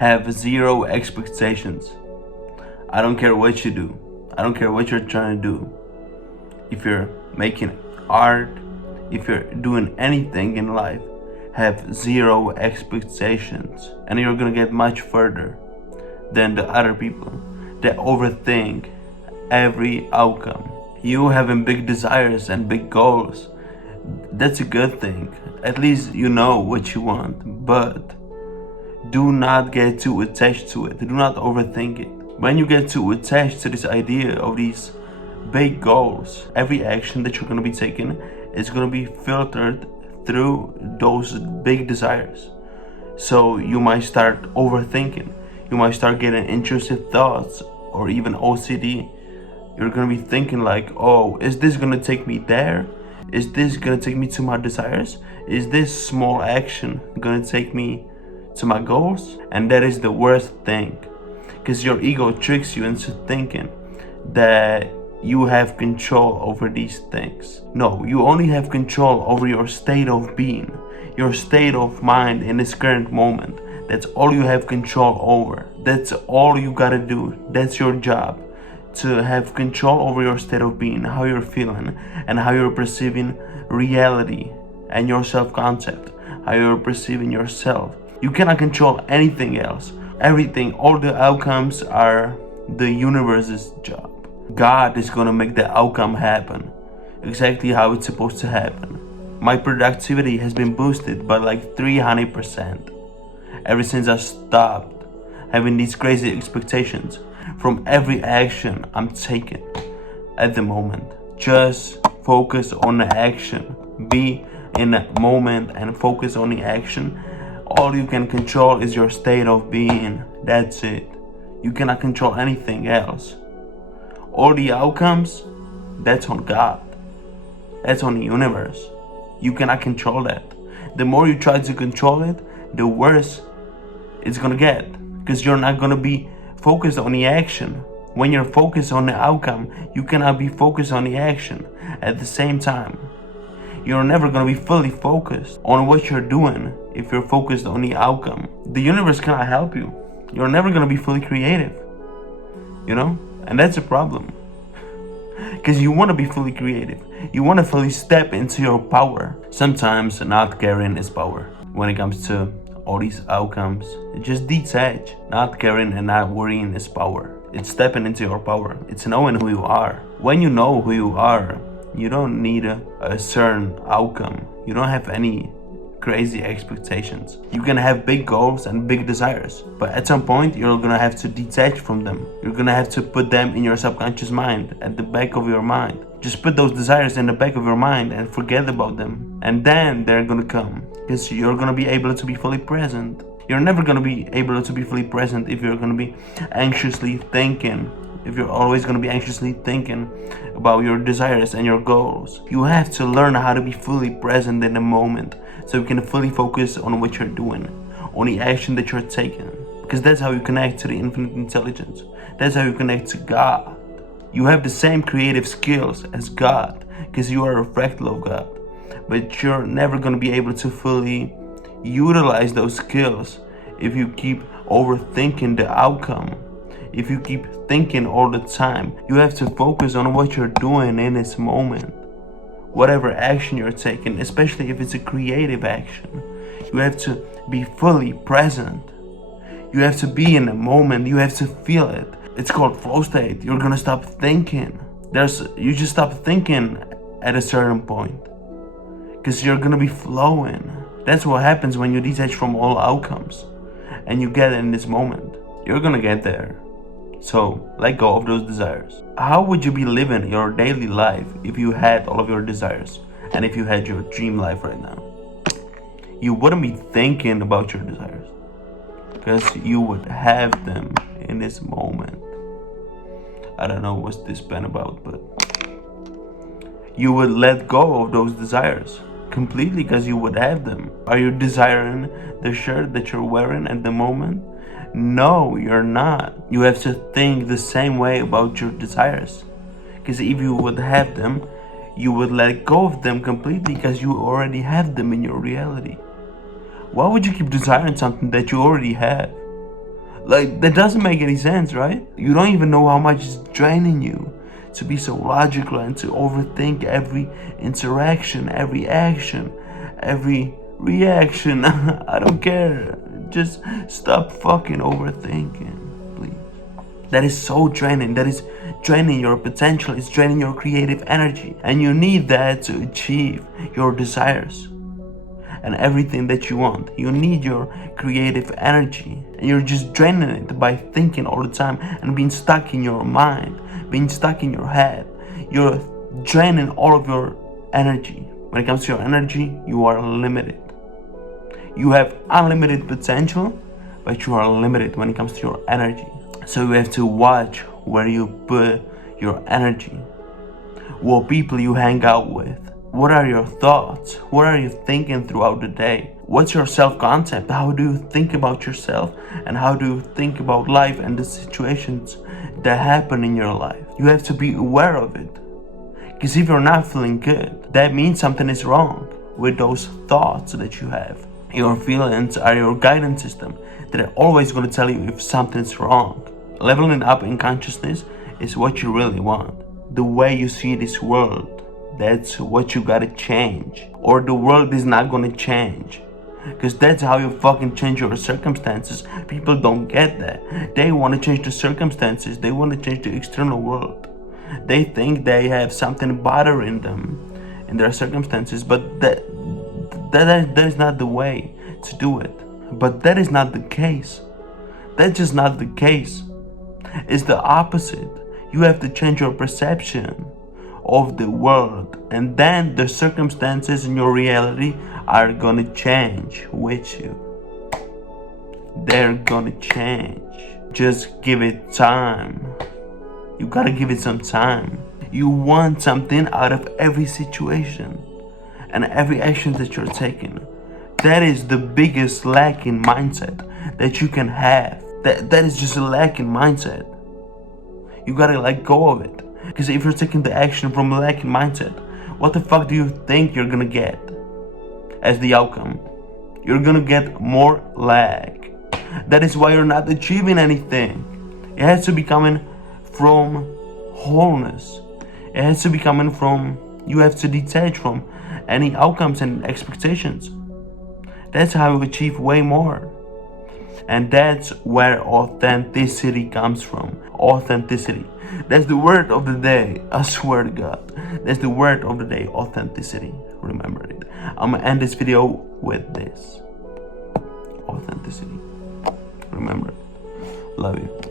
Have zero expectations. I don't care what you do. I don't care what you're trying to do. If you're making art, if you're doing anything in life, have zero expectations, and you're gonna get much further than the other people that overthink every outcome. You having big desires and big goals, that's a good thing. At least you know what you want, but do not get too attached to it. Do not overthink it. When you get too attached to this idea of these big goals, every action that you're going to be taking is going to be filtered through those big desires. So you might start overthinking. You might start getting intrusive thoughts or even OCD. You're going to be thinking like, oh, is this going to take me there? Is this going to take me to my desires? Is this small action going to take me to my goals? And that is the worst thing, because your ego tricks you into thinking that you have control over these things. No, you only have control over your state of being, your state of mind in this current moment. That's all you have control over. That's all you gotta do. That's your job, to have control over your state of being, how you're feeling and how you're perceiving reality and your self-concept, how you're perceiving yourself. You cannot control anything else. Everything, all the outcomes are the universe's job. God is gonna make the outcome happen exactly how it's supposed to happen. My productivity has been boosted by like 300% ever since I stopped having these crazy expectations from every action I'm taking at the moment. Just focus on the action. Be in the moment and focus on the action. All you can control is your state of being. That's it. You cannot control anything else. All the outcomes, that's on God. That's on the universe. You cannot control that. The more you try to control it, the worse it's gonna get, because you're not gonna be focused on the action. When you're focused on the outcome, you cannot be focused on the action at the same time. You're never gonna be fully focused on what you're doing if you're focused on the outcome. The universe cannot help you. You're never gonna be fully creative, you know? And that's a problem, because you want to be fully creative. You want to fully step into your power. Sometimes not caring is power. When it comes to all these outcomes, just detach. Not caring and not worrying is power. It's stepping into your power. It's knowing who you are. When you know who you are, you don't need a certain outcome. You don't have any crazy expectations. You can have big goals and big desires, but at some point you're gonna have to detach from them. You're gonna have to put them in your subconscious mind, at the back of your mind. Just put those desires in the back of your mind and forget about them, and then they're gonna come, because you're gonna be able to be fully present. You're never gonna be able to be fully present if you're gonna be anxiously thinking. If you're always going to be anxiously thinking about your desires and your goals. You have to learn how to be fully present in the moment, so you can fully focus on what you're doing, on the action that you're taking. Because that's how you connect to the infinite intelligence. That's how you connect to God. You have the same creative skills as God, because you are a fractal of God. But you're never going to be able to fully utilize those skills if you keep overthinking the outcome. If you keep thinking all the time, you have to focus on what you're doing in this moment. Whatever action you're taking, especially if it's a creative action, you have to be fully present. You have to be in the moment. You have to feel it. It's called flow state. You're gonna stop thinking. You just stop thinking at a certain point, because you're gonna be flowing. That's what happens when you detach from all outcomes and you get in this moment. You're gonna get there. So let go of those desires. How would you be living your daily life if you had all of your desires and if you had your dream life right now? You wouldn't be thinking about your desires, because you would have them in this moment. I don't know what's this pen about, but you would let go of those desires completely, because you would have them. Are you desiring the shirt that you're wearing at the moment? No, you're not. You have to think the same way about your desires, because if you would have them, you would let go of them completely, because you already have them in your reality. Why would you keep desiring something that you already have? Like, that doesn't make any sense, right? You don't even know how much it's draining you to be so logical and to overthink every interaction, every action, every reaction. I don't care. Just stop fucking overthinking, please. That is so draining. That is draining your potential. It's draining your creative energy. And you need that to achieve your desires and everything that you want. You need your creative energy, and you're just draining it by thinking all the time and being stuck in your mind, being stuck in your head. You're draining all of your energy. When it comes to your energy, you are limited. You have unlimited potential, but you are limited when it comes to your energy. So you have to watch where you put your energy, what people you hang out with. What are your thoughts? What are you thinking throughout the day? What's your self-concept? How do you think about yourself? And how do you think about life and the situations that happen in your life? You have to be aware of it. Because if you're not feeling good, that means something is wrong with those thoughts that you have. Your feelings are your guidance system that are always going to tell you if something's wrong. Leveling up in consciousness is what you really want. The way you see this world, that's what you gotta change, or the world is not gonna change. Because that's how you fucking change your circumstances. People don't get that. They want to change the circumstances. They want to change the external world. They think they have something bothering them in their circumstances, but that is not the way to do it. But that is not the case. That's just not the case. It's the opposite. You have to change your perception of the world, and then the circumstances in your reality are gonna change with you. They're gonna change. Just give it time. You gotta give it some time. You want something out of every situation and every action that you're taking. That is the biggest lacking mindset that you can have. That is just a lacking mindset. You gotta let go of it. Because if you're taking the action from a lacking mindset, what the fuck do you think you're gonna get as the outcome? You're gonna get more lag. That is why you're not achieving anything. It has to be coming from wholeness. It has to be coming from, you have to detach from any outcomes and expectations. That's how you achieve way more. And that's where authenticity comes from. Authenticity. That's the word of the day. I swear to God. That's the word of the day. Authenticity. Remember it. I'm gonna end this video with this. Authenticity. Remember it. Love you.